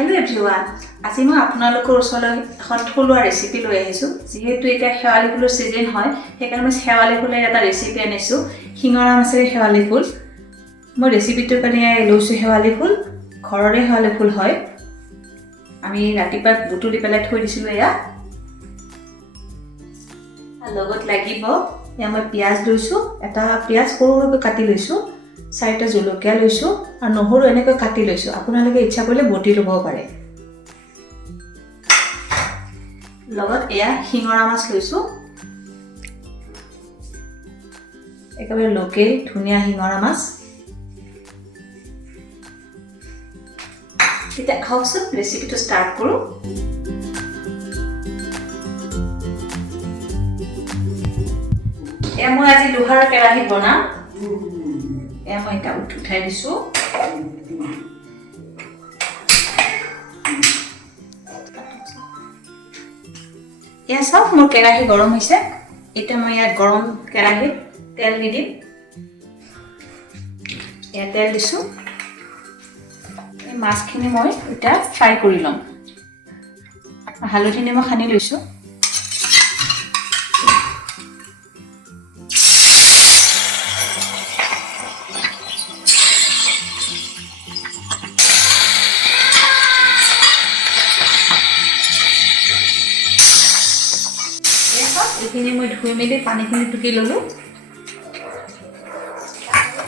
Hello everyone. আজি মই আপোনালোকৰ ওচৰলৈ এখন থলুৱা ৰেচিপি লৈ আহিছো। যেহেতু এটা শেৱালি ফুলৰ সিজন হয়, সেইকাৰণে মই শেৱালি ফুলৰ এটা ৰেচিপি আনিছো। শিঙৰা মাছেৰে শেৱালি ফুল। মই ৰেচিপিটোৰ কাৰণে লৈছো শেৱালি ফুল। ঘৰৰে শেৱালি ফুল হয়। আমি ৰাতিপুৱা বুটলি পেলাই থৈ দিছিলো এয়া। লগত লাগিব এয়া মই পিয়াজ লৈছো। এটা পিয়াজ সৰুকৈ কাটি লৈছো। 4টা জলকীয়া লৈছো আৰু নহৰু এনেকৈ কাটি লৈছো। আপোনালোকে ইচ্ছা কৰিলে বটি ল'ব পাৰে। লগত এয়া শিঙৰা মাছ লৈছো। একেবাৰে লোকেল ধুনীয়া শিঙৰা মাছ। এতিয়া আহকচোন ৰেচিপিটো ষ্টাৰ্ট কৰো। এয়া মই আজি লোহাৰৰ কেৰাহীত বনাম। এয়া মই এটা উঠাই দিছো। এয়া চাওক মোৰ কেৰাহী গৰম হৈছে। এতিয়া মই ইয়াত গৰম কেৰাহীত তেল দি দিম। এয়া তেল দিছো। এই মাছখিনি মই এতিয়া ফ্ৰাই কৰি ল'ম। হালধি নিমখ সানি লৈছো। এইখিনি মই ধুই মেলি পানীখিনি টুকি ল'লো।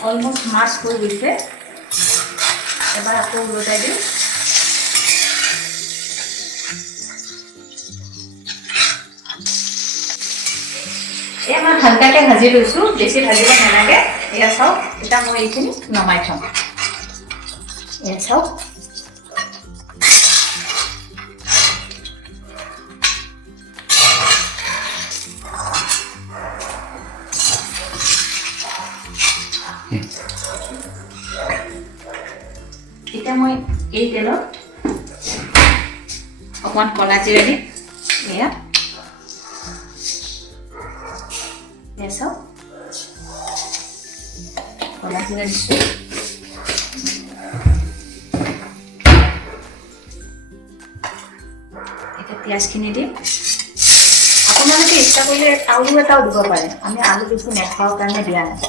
অলমোষ্ট মাছ হৈ গৈছে। এবাৰ আকৌ উলটাই দিম। এয়া মই হালকাকে ভাজি লৈছো, বেছি ভাজিব নালাগে। এয়া চাওক, এতিয়া মই এইখিনি নমাই থম। এয়া চাওক। এতিয়া মই এই তেলত অকণমান কলা জিৰা দিম। এয়া চাওক, কলা জিৰা দিছো। এতিয়া পিঁয়াজখিনি দিম। আপোনালোকে ইচ্ছা কৰিলে আলু এটাও দিব পাৰে। আমি আলু বেছি নাখাওঁ কাৰণে দিয়া নাই।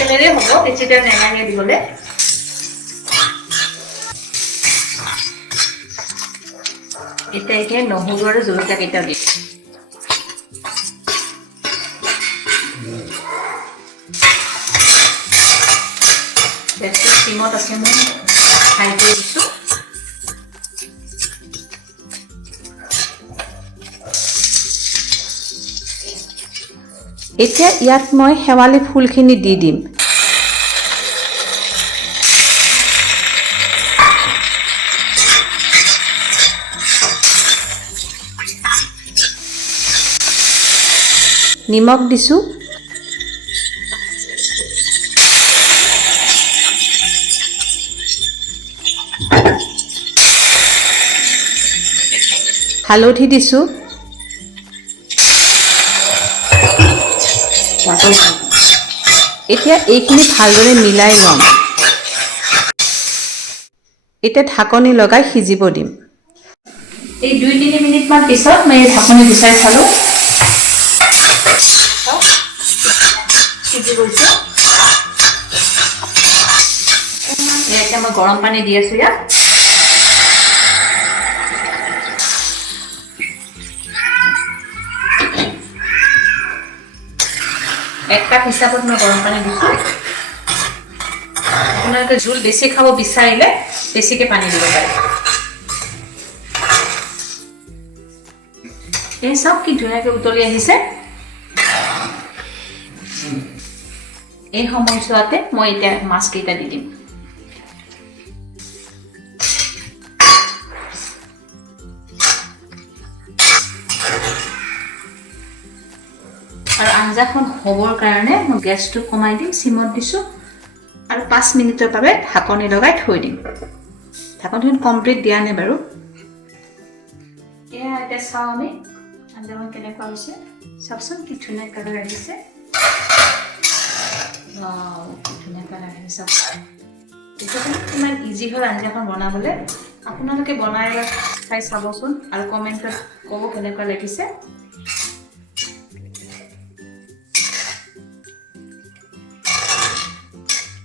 তেলেৰে হ'ব, বেছি তেল নালাগে দিবলৈ। এতিয়া নহৰু আৰু জলকীয়া কেইটা দিম। গেছটো চিমত আছে, মই ফ্ৰাই কৰি দিছো। এতিয়া ইয়াত মই শেৱালি ফুলখিনি দি দিম। নিমখ দিছো। হালধি দিছো। এতিয়া এইখিনি ভালদৰে মিলাই ল'ম। এতিয়া ঢাকনি লগাই সিজিব দিম। এই 2-3 মিনিটমান পিছত মই ঢাকনি গুচাই চালো। সিজি গৈছে। এতিয়া মই গৰম পানী দি আছো ইয়াত। এক কাপ হিচাপত মই গৰম পানী দিছো। আপোনালোকে জোল বেছি খাব বিচাৰিলে বেছিকে পানী দিব পাৰে। এই চাওক কি ধুনীয়াকৈ উতলি আহিছে। এই সময়ছোৱাতে মই এতিয়া মাছকেইটা দি দিম। আৰু আঞ্জাখন হ'বৰ কাৰণে মই গেছটো কমাই দিম, চিমত দিছো আৰু 5 মিনিটৰ বাবে ঢাকনি লগাই থৈ দিম। ঢাকনিখন কমপ্লিট দিয়া নাই বাৰু। এয়া এতিয়া চাওঁ আমি আঞ্জাখন কেনেকুৱা হৈছে। চাওকচোন কি ধুনীয়া কালাৰ আহিছে কি ধুনীয়া কালাৰ আহিছে এতিয়া ইমান ইজি হয় আঞ্জাখন বনাবলৈ আপোনালোকে বনাই খাই চাবচোন আৰু কমেণ্টত ক'ব কেনেকুৱা লাগিছে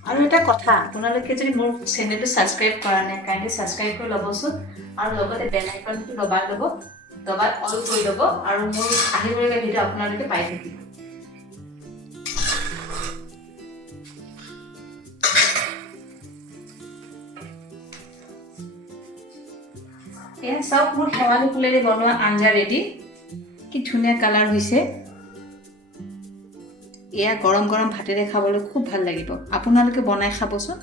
আৰু এটা কথা আপোনালোকে যদি মোৰ চেনেলটো ছাবস্ক্ৰাইব কৰা নাই কাইণ্ডলি ছাবস্ক্ৰাইব কৰি ল'বচোন আৰু লগতে বেল আইকনটো দবাই ল'ব দবাই অল কৰি ল'ব আৰু মোৰ আহিবলগীয়া ভিডিঅ' আপোনালোকে পাই থাকিব এয়া চাওক মোৰ শেৱালি ফুলেৰে বনোৱা আঞ্জা ৰেডি কি ধুনীয়া কালাৰ হৈছে এয়া গৰম গৰম ভাতেৰে খাবলৈ খুব ভাল লাগিব আপোনালোকে বনাই খাবচোন